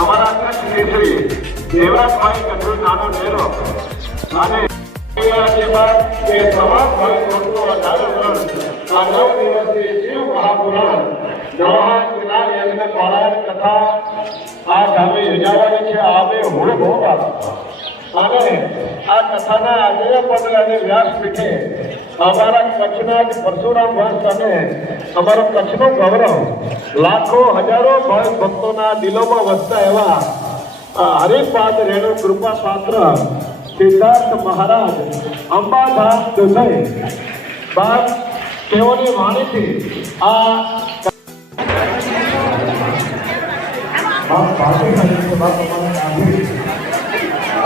અમારા કચ્છ કેસરી દેવાભાઈ કઠોળ નાનો ડેરો અને કે સમાજભાઈ મોટો વધારો આ 9 દિવસીય શિવ મહાપુરાણ નવા જિલ્લા યજ્ઞ પારાયણ કથા આ ગામે યોજાવાની છે. આવે હોળ ભોગા અને આ કથાના આજ્ઞા પદ અને વ્યાસપીઠે અમારા કચ્છના જ પરશુરામ વંશ અને અમારો કચ્છનો ગૌરવ લાખો હજારો ભક્તોના દિલોમાં વસતા એવા હરિપાદ રેણુ કૃપા પાત્ર સિદ્ધાર્થ મહારાજ અંબાધામ દુધઈ બાદ તેઓની વાણીથી આ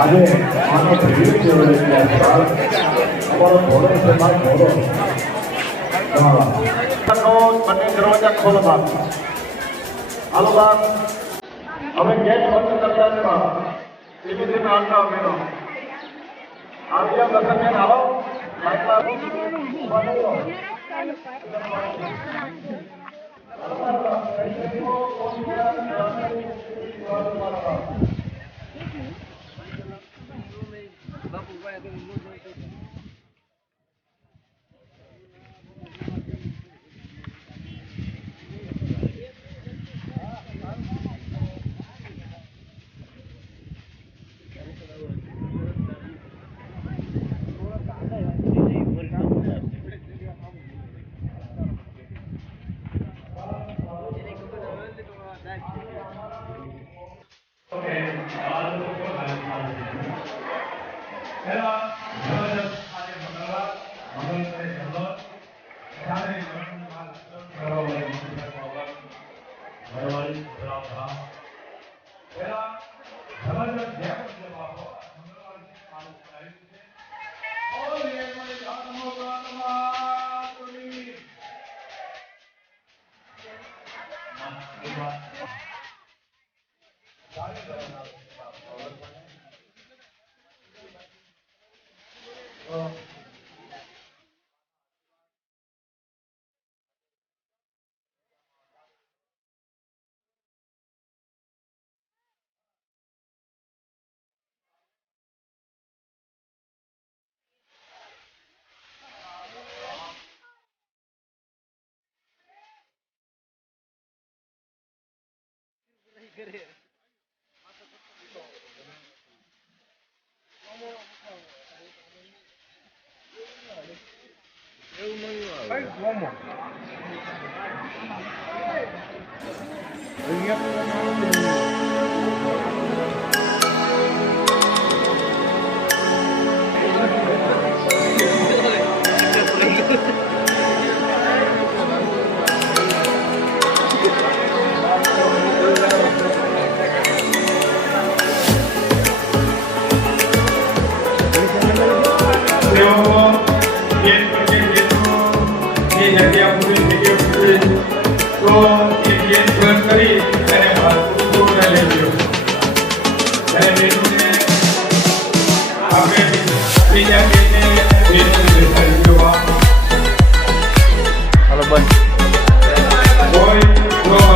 આજે માનો ભીડ જેવો બંને દરવાજા ખોલો બાપ. હાલો બાપ, હવે ગેટ બંધ કરતા ધીમે ધીમે આવતા મેળો આવી જાવ. દર્શન આવો Halo, Bang.